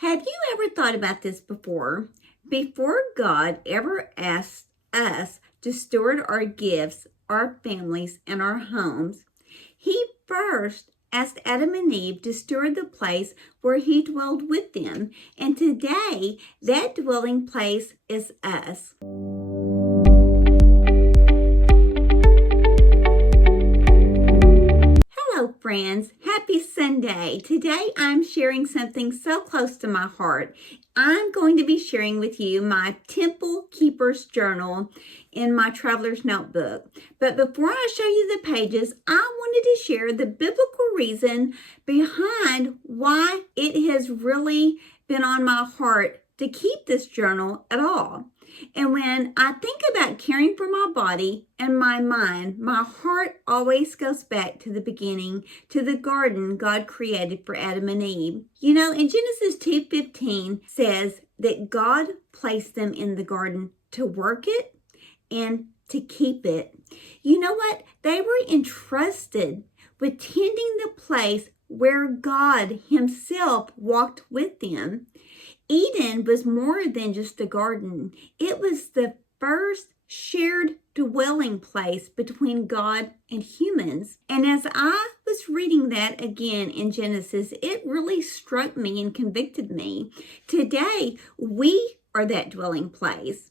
Have you ever thought about this before? Before God ever asked us to steward our gifts, our families, and our homes, He first asked Adam and Eve to steward the place where He dwelled with them. And today, that dwelling place is us. Hello, friends. Happy Sunday. Today I'm sharing something so close to my heart. I'm going to be sharing with you my Temple Keeper's Journal in my Traveler's Notebook. But before I show you the pages, I wanted to share the biblical reason behind why it has really been on my heart to keep this journal at all. And when I think about caring for my body and my mind, my heart always goes back to the beginning, to the garden God created for Adam and Eve. You know, in Genesis 2:15 says that God placed them in the garden to work it and to keep it. You know what? They were entrusted with tending the place where God Himself walked with them. Eden was more than just a garden. It was the first shared dwelling place between God and humans. And as I was reading that again in Genesis, it really struck me and convicted me. Today, we are that dwelling place.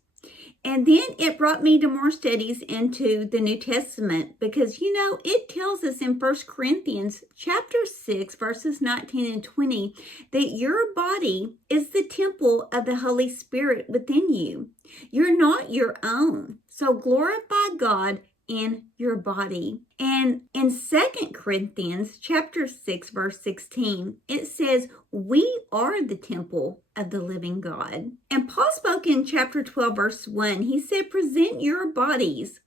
And then it brought me to more studies into the New Testament because, you know, it tells us in 1 Corinthians chapter 6, verses 19 and 20, that your body is the temple of the Holy Spirit within you. You're not your own. So glorify God in your body. And in 2 Corinthians chapter 6, verse 16, it says, we are the temple of the living God. And Paul spoke in chapter 12, verse 1. He said, present your bodies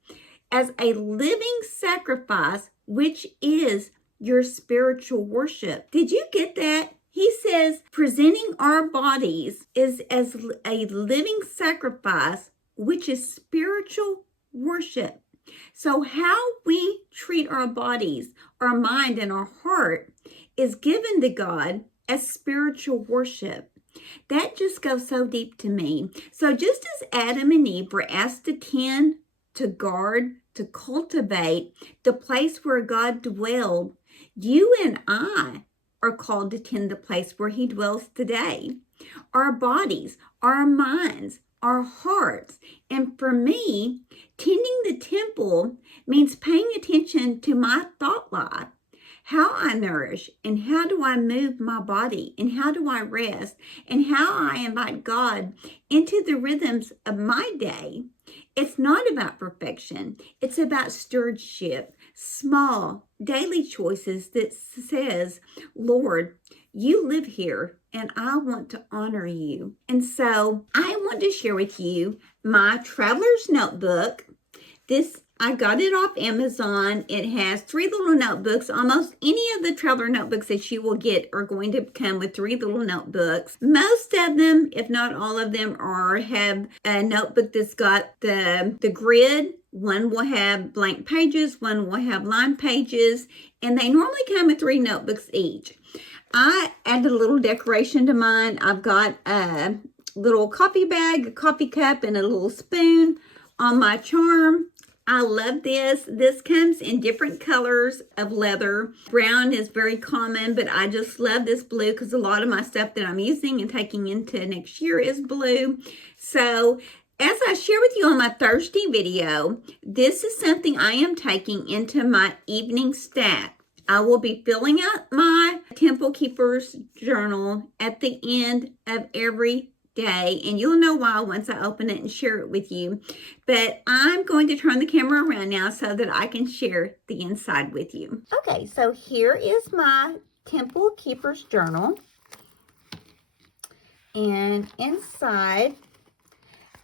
as a living sacrifice, which is your spiritual worship. Did you get that? He says, presenting our bodies is as a living sacrifice, which is spiritual worship. So how we treat our bodies, our mind, and our heart is given to God as spiritual worship. That just goes so deep to me. So just as Adam and Eve were asked to tend, to guard, to cultivate the place where God dwelled, you and I are called to tend the place where He dwells today. Our bodies, our minds, our hearts. And for me, tending the temple means paying attention to my thought life, how I nourish, and how do I move my body, and how do I rest, and how I invite God into the rhythms of my day. It's not about perfection. It's about stewardship, small daily choices that says, Lord, you live here and I want to honor you. And so I want to share with you my Traveler's Notebook. I got it off Amazon. It has 3 little notebooks. Almost any of the Traveler notebooks that you will get are going to come with 3 little notebooks. Most of them, if not all of them, have a notebook that's got the grid. One will have blank pages, one will have line pages, and they normally come with 3 notebooks each. I added a little decoration to mine. I've got a little coffee bag, a coffee cup, and a little spoon on my charm. I love this. This comes in different colors of leather. Brown is very common, but I just love this blue because a lot of my stuff that I'm using and taking into next year is blue. So as I share with you on my Thursday video, this is something I am taking into my evening stack. I will be filling out my Temple Keeper's Journal at the end of every day, and you'll know why once I open it and share it with you. But I'm going to turn the camera around now so that I can share the inside with you. Okay, so here is my Temple Keeper's Journal. And inside,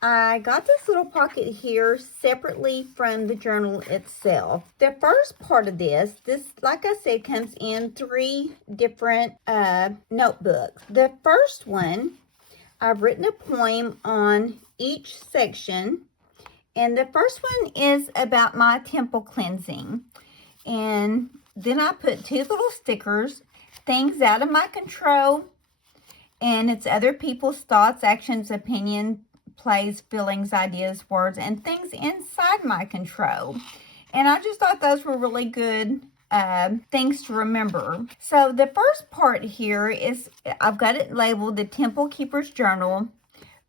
I got this little pocket here separately from the journal itself. The first part of this, like I said, comes in 3 different notebooks. The first one, I've written a poem on each section. And the first one is about my temple cleansing. And then I put 2 little stickers, things out of my control And it's other people's thoughts, actions, opinion, plays, feelings, ideas, words, and things inside my control. And I just thought those were really good things to remember. So the first part here is, I've got it labeled the Temple Keeper's Journal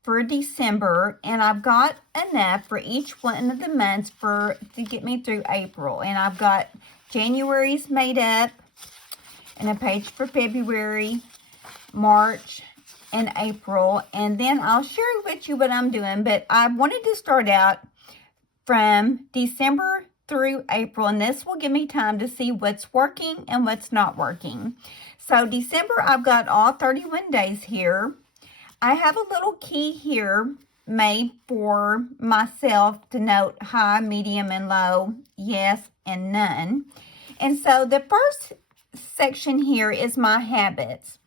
for December, and I've got enough for each one of the months to get me through April. And I've got January's made up, and a page for February, March, and April. And then I'll share with you what I'm doing, but I wanted to start out from December through April, and this will give me time to see what's working and what's not working. So December, I've got all 31 days here. I have a little key here made for myself to note high, medium, and low, yes, and none. And so the first section here is my habits.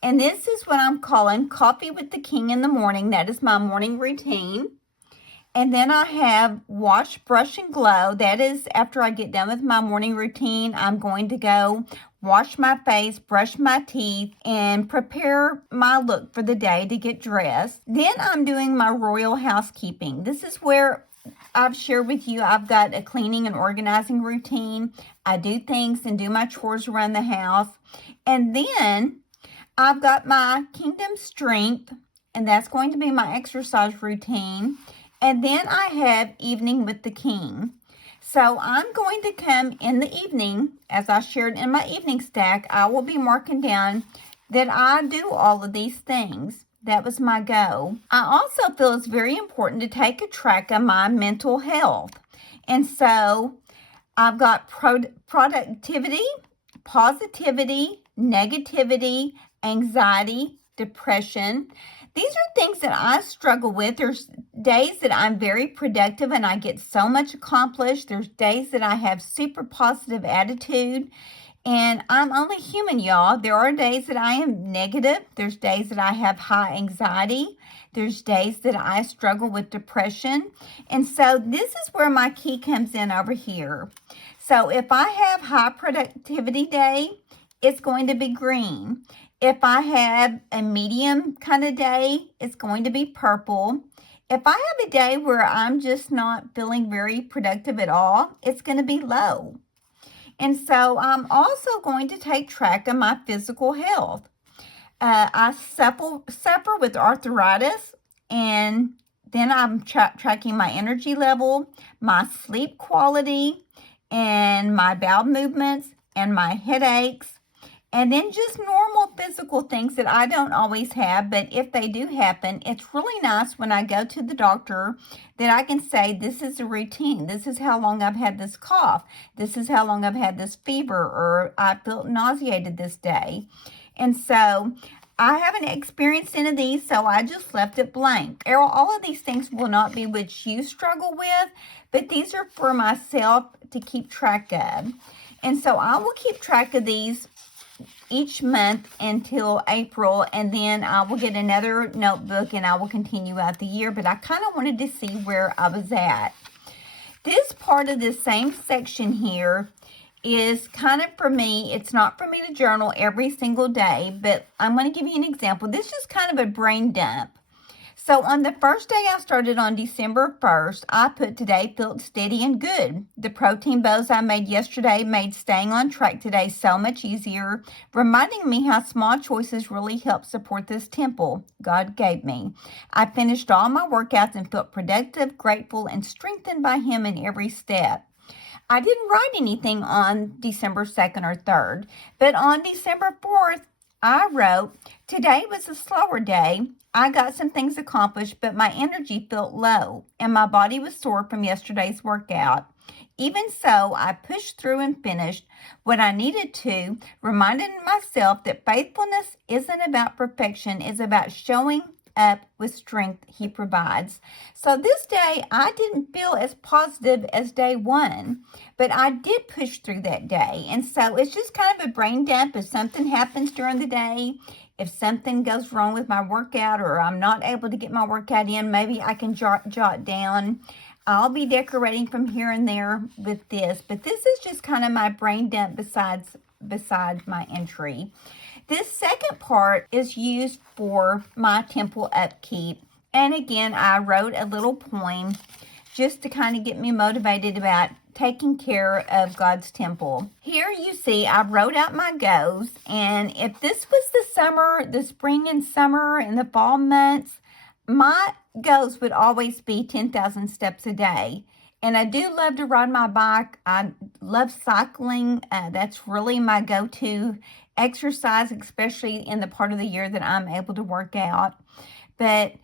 And this is what I'm calling Coffee with the King in the morning. That is my morning routine. And then I have wash, brush, and glow. That is after I get done with my morning routine. I'm going to go wash my face, brush my teeth, and prepare my look for the day to get dressed. Then I'm doing my royal housekeeping. This is where I've shared with you I've got a cleaning and organizing routine. I do things and do my chores around the house. And then I've got my Kingdom Strength, and that's going to be my exercise routine. And then I have Evening with the King. So I'm going to come in the evening, as I shared in my evening stack, I will be marking down that I do all of these things. That was my goal. I also feel it's very important to take a track of my mental health. And so I've got productivity, positivity, negativity, anxiety, depression. These are things that I struggle with. There's days that I'm very productive and I get so much accomplished. There's days that I have super positive attitude. And I'm only human, y'all. There are days that I am negative. There's days that I have high anxiety. There's days that I struggle with depression. And so this is where my key comes in over here. So if I have high productivity day, it's going to be green. If I have a medium kind of day, it's going to be purple. If I have a day where I'm just not feeling very productive at all, it's going to be low. And so I'm also going to take track of my physical health. I suffer with arthritis, and then I'm tracking my energy level, my sleep quality, and my bowel movements, and my headaches. And then just normal physical things that I don't always have, but if they do happen, it's really nice when I go to the doctor that I can say, this is a routine. This is how long I've had this cough. This is how long I've had this fever, or I felt nauseated this day. And so I haven't experienced any of these, so I just left it blank. All of these things will not be what you struggle with, but these are for myself to keep track of. And so I will keep track of these each month until April, and then I will get another notebook and I will continue out the year, but I kind of wanted to see where I was at. This part of this same section here is kind of for me. It's not for me to journal every single day, but I'm going to give you an example. This is kind of a brain dump. So on the first day I started on December 1st, I put today felt steady and good. The protein bows I made yesterday made staying on track today so much easier, reminding me how small choices really help support this temple God gave me. I finished all my workouts and felt productive, grateful, and strengthened by Him in every step. I didn't write anything on December 2nd or 3rd, but on December 4th, I wrote, today was a slower day. I got some things accomplished, but my energy felt low, and my body was sore from yesterday's workout. Even so, I pushed through and finished what I needed to, reminding myself that faithfulness isn't about perfection, it's about showing up with strength He provides. So this day, I didn't feel as positive as day one, but I did push through that day. And so it's just kind of a brain dump. If something happens during the day, if something goes wrong with my workout, or I'm not able to get my workout in, maybe I can jot down. I'll be decorating from here and there with this, but this is just kind of my brain dump besides my entry. This second part is used for my temple upkeep. And again, I wrote a little poem just to kind of get me motivated about taking care of God's temple. Here you see I wrote out my goals, and if this was the summer, the spring and summer and the fall months, my goals would always be 10,000 steps a day. And I do love to ride my bike. I love cycling. That's really my go-to exercise, especially in the part of the year that I'm able to work out. But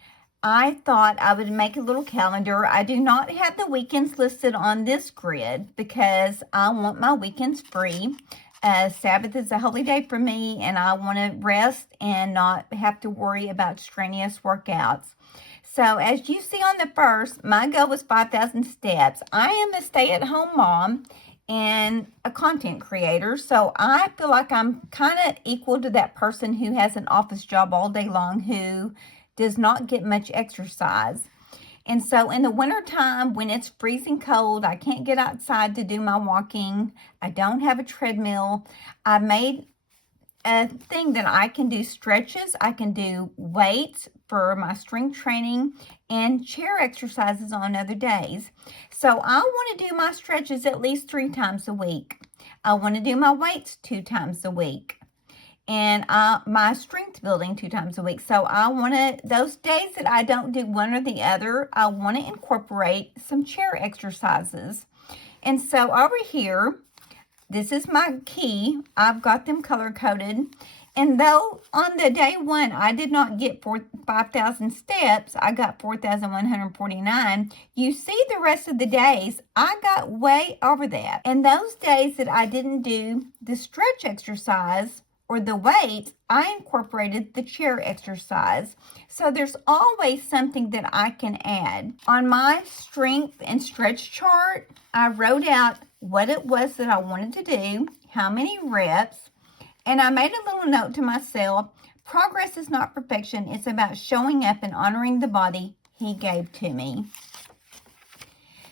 I thought I would make a little calendar. I do not have the weekends listed on this grid because I want my weekends free. Sabbath is a holy day for me, and I want to rest and not have to worry about strenuous workouts. So as you see on the first, my goal was 5,000 steps. I am a stay-at-home mom and a content creator, so I feel like I'm kind of equal to that person who has an office job all day long who does not get much exercise. And so in the wintertime, when it's freezing cold, I can't get outside to do my walking. I don't have a treadmill. I made a thing that I can do stretches. I can do weights for my strength training and chair exercises on other days. So I want to do my stretches at least 3 times a week. I want to do my weights 2 times a week. And my strength building 2 times a week. So I want to, those days that I don't do one or the other, I want to incorporate some chair exercises. And so over here, this is my key. I've got them color coded. And though on the day 1, I did not get 5,000 steps, I got 4,149. You see the rest of the days, I got way over that. And those days that I didn't do the stretch exercise or the weight, I incorporated the chair exercise. So there's always something that I can add. On my strength and stretch chart, I wrote out what it was that I wanted to do, how many reps, and I made a little note to myself, progress is not perfection, it's about showing up and honoring the body He gave to me.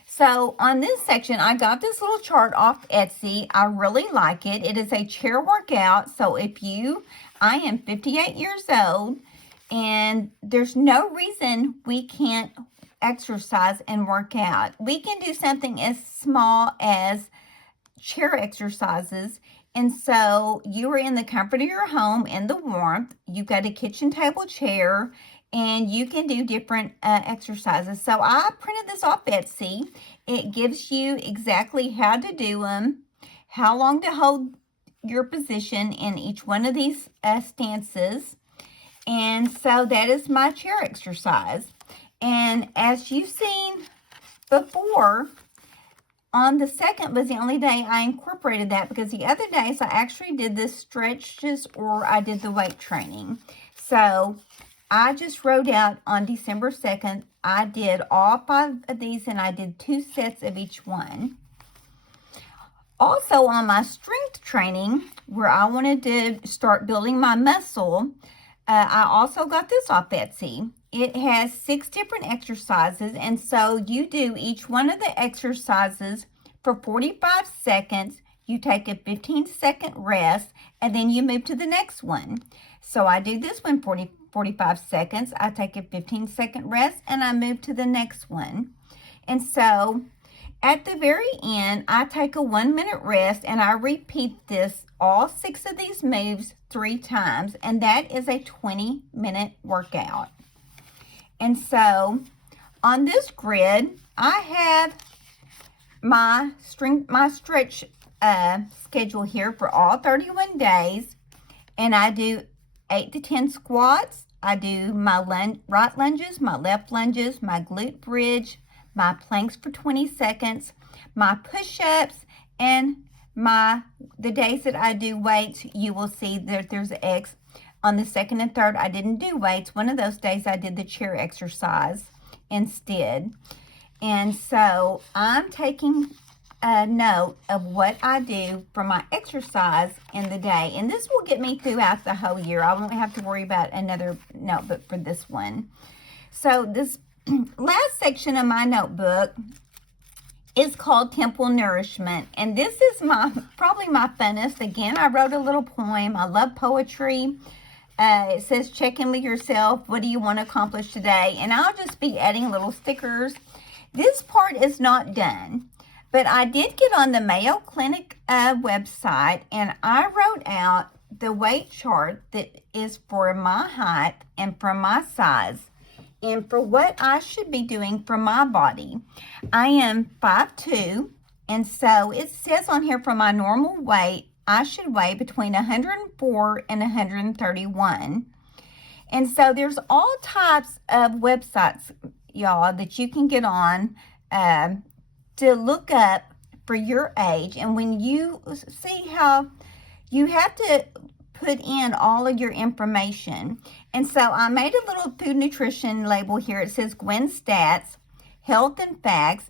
So on this section, I got this little chart off Etsy. I really like it. It is a chair workout. So I am 58 years old, and there's no reason we can't exercise and work out. We can do something as small as chair exercises. And so you are in the comfort of your home in the warmth. You've got a kitchen table chair, and you can do different exercises. So I printed this off Etsy. It gives you exactly how to do them, how long to hold your position in each one of these stances. And so that is my chair exercise. And as you've seen before, on the second was the only day I incorporated that, because the other days I actually did the stretches or I did the weight training. So I just wrote out on December 2nd, I did all 5 of these, and I did 2 sets of each one. Also on my strength training, where I wanted to start building my muscle, I also got this off Etsy. It has 6 different exercises, and so you do each one of the exercises for 45 seconds. You take a 15-second rest, and then you move to the next one. So I do this one 45 seconds. I take a 15-second rest, and I move to the next one. And so at the very end, I take a 1-minute rest, and I repeat this, all 6 of these moves 3 times, and that is a 20-minute workout. And so on this grid, I have my stretch schedule here for all 31 days, and I do 8 to 10 squats. I do my right lunges, my left lunges, my glute bridge, my planks for 20 seconds, my push-ups, and the days that I do weights, you will see that there's an X. On the second and third, I didn't do weights. One of those days I did the chair exercise instead. And so I'm taking a note of what I do for my exercise in the day. And this will get me throughout the whole year. I won't have to worry about another notebook for this one. So this last section of my notebook is called Temple Nourishment. And this is probably my funnest. Again, I wrote a little poem. I love poetry. It says, check in with yourself. What do you want to accomplish today? And I'll just be adding little stickers. This part is not done. But I did get on the Mayo Clinic website, and I wrote out the weight chart that is for my height and for my size and for what I should be doing for my body. I am 5'2", and so it says on here for my normal weight, I should weigh between 104 and 131. And so there's all types of websites, y'all, that you can get on to look up for your age. And when you see how you have to put in all of your information. And so I made a little food nutrition label here. It says Gwen Stats, Health and Facts.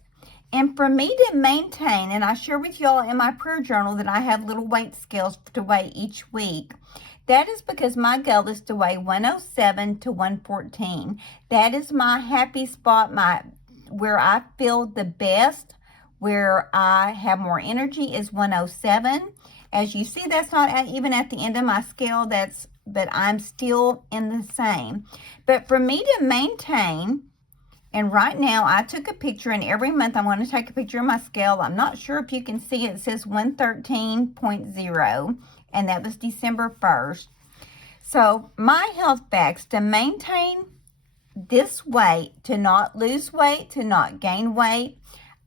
And for me to maintain, and I share with y'all in my prayer journal that I have little weight scales to weigh each week. That is because my goal is to weigh 107 to 114. That is my happy spot, where I feel the best, where I have more energy is 107. As you see, that's not even at the end of my scale, but I'm still in the same. But for me to maintain, and right now I took a picture, and every month I'm going to take a picture of my scale. I'm not sure if you can see it. It says 113.0, and that was December 1st. So my health facts, to maintain this weight, to not lose weight, to not gain weight,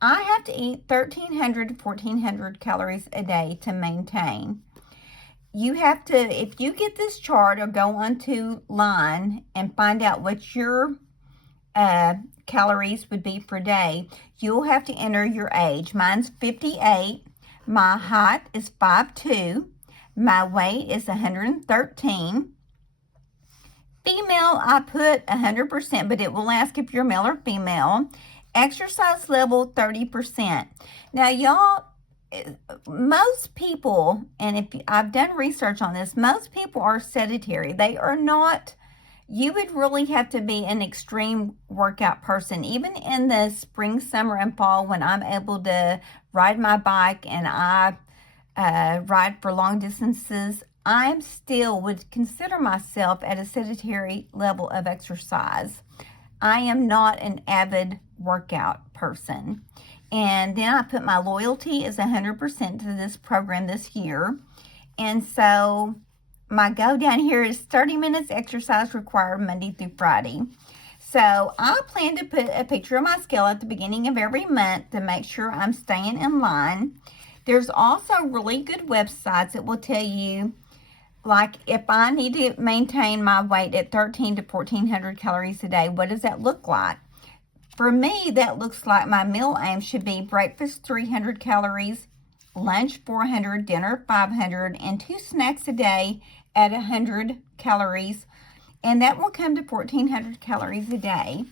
I have to eat 1,300 to 1,400 calories a day to maintain. You have to, if you get this chart or go onto line and find out what your calories would be per day, you'll have to enter your age. Mine's 58. My height is 5'2". My weight is 113. Female, I put 100%, but it will ask if you're male or female. Exercise level, 30%. Now, y'all, most people, and if I've done research on this, most people are sedentary. They are not. You would really have to be an extreme workout person. Even in the spring, summer, and fall, when I'm able to ride my bike and I ride for long distances, I still would consider myself at a sedentary level of exercise. I am not an avid workout person. And then I put my loyalty is 100% to this program this year. And so my go down here is 30 minutes exercise required Monday through Friday. So I plan to put a picture of my scale at the beginning of every month to make sure I'm staying in line. There's also really good websites that will tell you, like, if I need to maintain my weight at 1,300 to 1,400 calories a day, what does that look like? For me, that looks like my meal aim should be breakfast 300 calories, lunch 400, dinner 500, and 2 snacks a day at 100 calories. And that will come to 1,400 calories a day.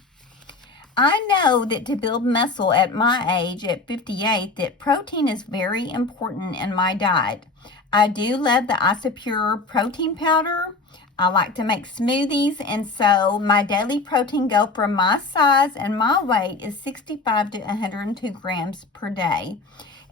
I know that to build muscle at my age, at 58, that protein is very important in my diet. I do love the Isopure protein powder. I like to make smoothies, and so my daily protein goal for my size and my weight is 65 to 102 grams per day.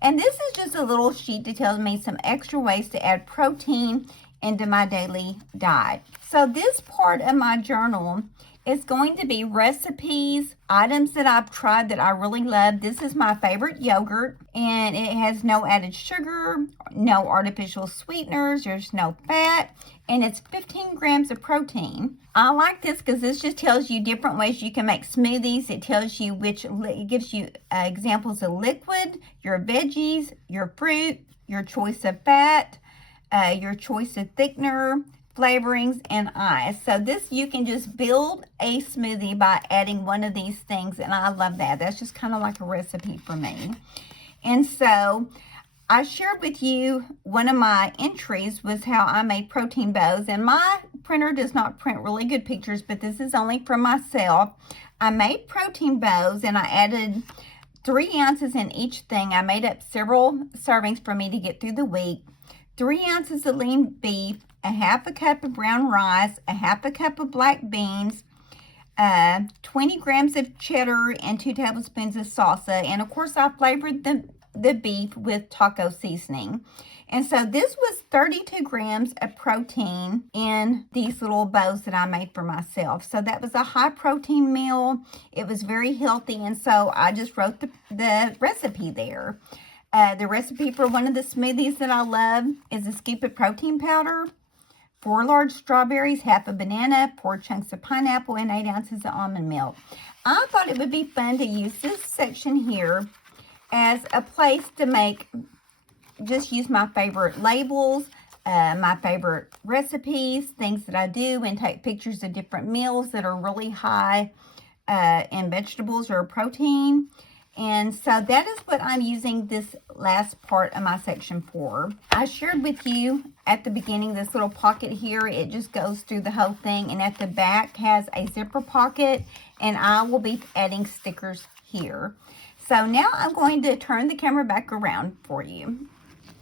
And this is just a little sheet that tells me some extra ways to add protein into my daily diet. So this part of my journal is going to be recipes, items that I've tried that I really love. This is my favorite yogurt, and it has no added sugar, no artificial sweeteners, there's no fat, and it's 15 grams of protein. I like this because this just tells you different ways you can make smoothies. It tells you it gives you examples of liquid, your veggies, your fruit, your choice of fat, your choice of thickener, flavorings, and ice. So this, you can just build a smoothie by adding one of these things, and I love that. That's just kind of like a recipe for me. And so I shared with you one of my entries was how I made protein bows, and my printer does not print really good pictures, but this is only for myself. I made protein bows, and I added 3 ounces in each thing. I made up several servings for me to get through the week. 3 ounces of lean beef, a half a cup of brown rice, a half a cup of black beans, 20 grams of cheddar, and 2 tablespoons of salsa. And of course, I flavored the beef with taco seasoning. And so this was 32 grams of protein in these little bowls that I made for myself. So that was a high protein meal. It was very healthy. And so I just wrote the recipe there. The recipe for one of the smoothies that I love is a scoop of protein powder, 4 large strawberries, half a banana, 4 chunks of pineapple, and 8 ounces of almond milk. I thought it would be fun to use this section here as a place to just use my favorite labels, my favorite recipes, things that I do, and take pictures of different meals that are really high in vegetables or protein. And so that is what I'm using this last part of my section for. I shared with you at the beginning this little pocket here. It just goes through the whole thing. And at the back has a zipper pocket. And I will be adding stickers here. So now I'm going to turn the camera back around for you.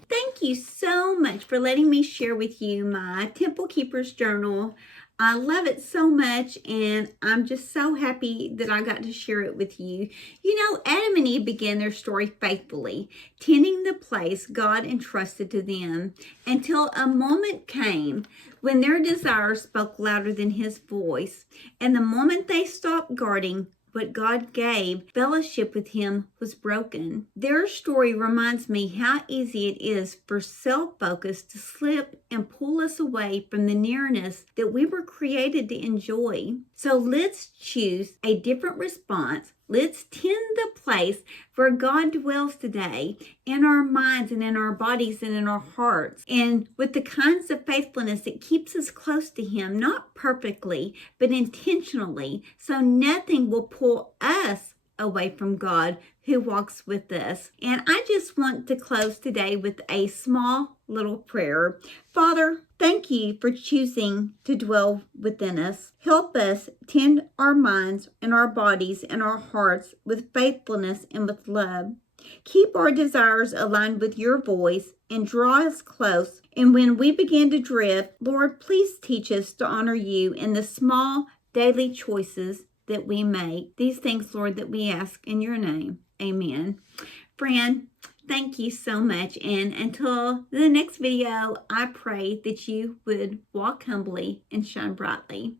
Thank you so much for letting me share with you my Temple Keepers Journal. I love it so much, and I'm just so happy that I got to share it with you. You know, Adam and Eve began their story faithfully, tending the place God entrusted to them, until a moment came when their desires spoke louder than His voice. And the moment they stopped guarding what God gave, fellowship with Him was broken. Their story reminds me how easy it is for self-focus to slip and pull us away from the nearness that we were created to enjoy. So let's choose a different response. Let's tend the place where God dwells today in our minds and in our bodies and in our hearts, and with the kinds of faithfulness that keeps us close to Him, not perfectly, but intentionally, so nothing will pull us away from God who walks with us. And I just want to close today with a small little prayer. Father, thank you for choosing to dwell within us. Help us tend our minds and our bodies and our hearts with faithfulness and with love. Keep our desires aligned with your voice and draw us close. And when we begin to drift, Lord, please teach us to honor you in the small daily choices that we make. These things, Lord, that we ask in your name. Amen. Friend, thank you so much. And until the next video, I pray that you would walk humbly and shine brightly.